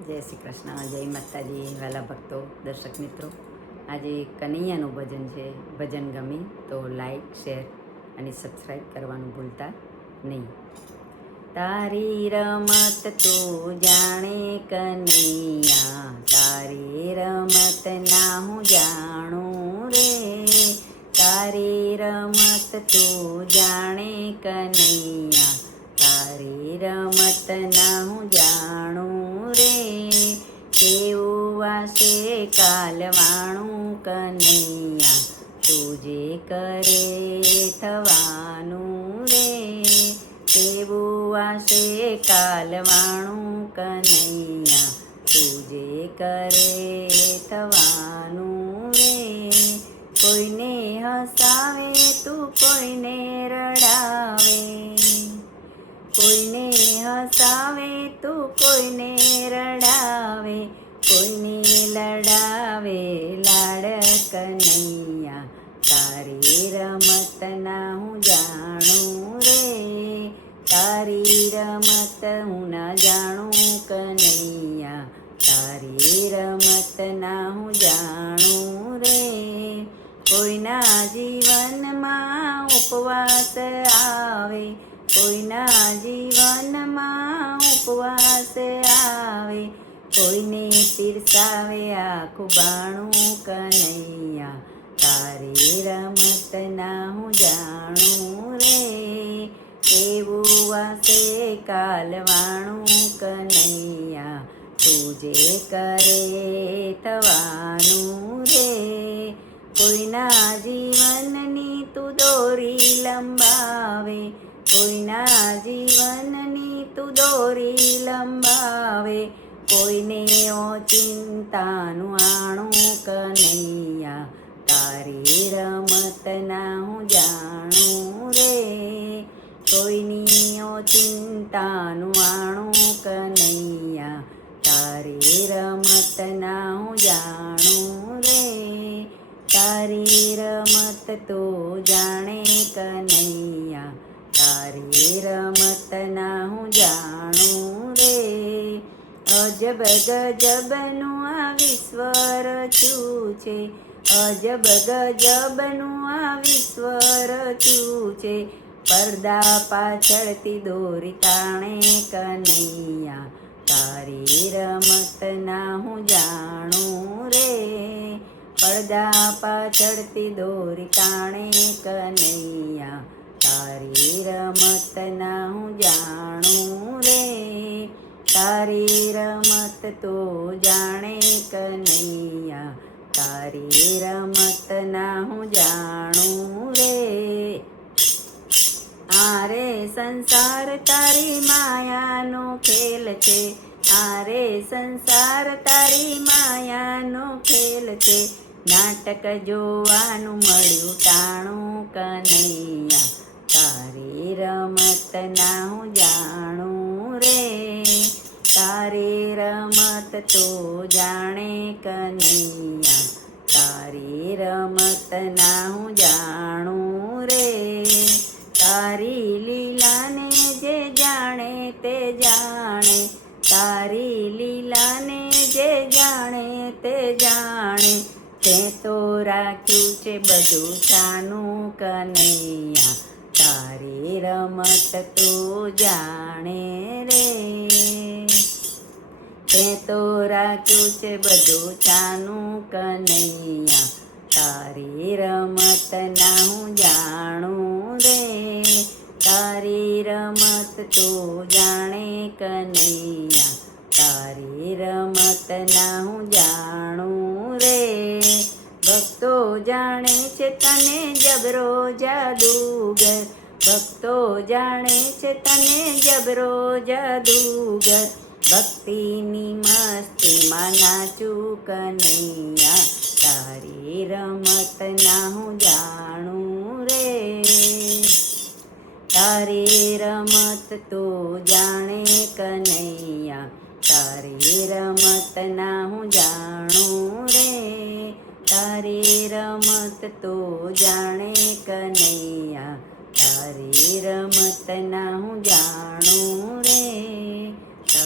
જય શ્રી કૃષ્ણ, જય માતાજી, વાલા ભક્તો, દર્શક મિત્રો. આજે કનૈયાનું ભજન છે. ભજન ગમી તો લાઈક, શેર અને સબસ્ક્રાઈબ કરવાનું ભૂલતા નહીં. તારી રમત તું જાણે કનૈયા, તારી રમત ના હું જાણું રે. તારી રમત તું જાણે કનૈયા, તારી રમત ના હું જાણું રે. કેવું વાસે કાલવાણું કનૈયા, તું જે કરે થવાનું રે. કેવું વાસે કાલવાણું કનૈયા, તું જે કરે થવાનું રે. કોઈને હસાવે તું કોઈને રડાવે, કોઈને હસાવે તું કોઈને રડાવે, કોઈને લડાવે લાડ કનૈયા. તારી રમત ના હું જાણું રે, તારી રમત હું ના જાણું કનૈયા. તારી રમત ના હું જાણું રે. કોઈના જીવનમાં ઉપવાસ આવે, કોઈના જીવનમાં ઉપવાસ આવે, કોઈને પીરસાવે આખું બાણું કનૈયા. તારી રમત ના હું જાણું રે. કેવું વાસે કાલવાણું કનૈયા, તું જે કરે થવાનું રે. કોઈના જીવનની તું દોરી લંબાવે, કોઈના જીવનની તું દોરી લંબાવે, કોઈને ચિંતાનું આણું કનૈયા. તારી રમત ના હું જાણું રે. કોઈની ચિંતાનું આણું કનૈયા, તારી રમત ના હું જાણું રે. તારી રમત તો જાણે કનૈયા, તારી રમત ના હું જાણું રે. અજબ ગજબનું આ વિશ્વ રચ્યું છે, અજબ ગજબનું આ વિશ્વ રચ્યું છે. પડદા પાછળથી દોરી તાણે કનૈયા, તારી રમત ના હું જાણું રે. પડદા પાછળથી દોરી તાણે કનૈયા, તારી રમત ના હું જાણું રે. તારી રમત તો જાણે કનૈયા, તારી રમત ના હું જાણું રે. આરે સંસાર તારી માયાનો ખેલ છે, આરે સંસાર તારી માયાનો ખેલ છે. નાટક જોવાનું મળ્યું ટાણું કનૈયા, તારી રમત ના હું જાણું રે. તારી રમત તો જાણે કનૈયા, તારી રમત ના હું જાણું રે. તારી લીલાને જે જાણે તે જાણે, તારી લીલાને જે જાણે તે જાણે. તે તો રાખ્યું છે બધું છાનું કનૈયા, તારી રમત તો જાણે રે. તે તો રાખ્યું છે બધું છાનું કનૈયા, તારી રમત ના હું જાણું રે. તારી રમત તો જાણે કનૈયા, તારી રમત ના હું જાણું રે. ભક્તો જાણે છે તને જબરો જાદુગર, ભક્તો જાણે છે તને જબરો જાદુગર. ભક્તિની મસ્તીમાં નાચું કનૈયા, તારી રમત ના હું જાણું રે. તારી રમત તો જાણે કનૈયા, તારી રમત ના હું જાણું રે. તારી રમત તો જાણે કનૈયા, તારી રમત ના હું જાણું રે.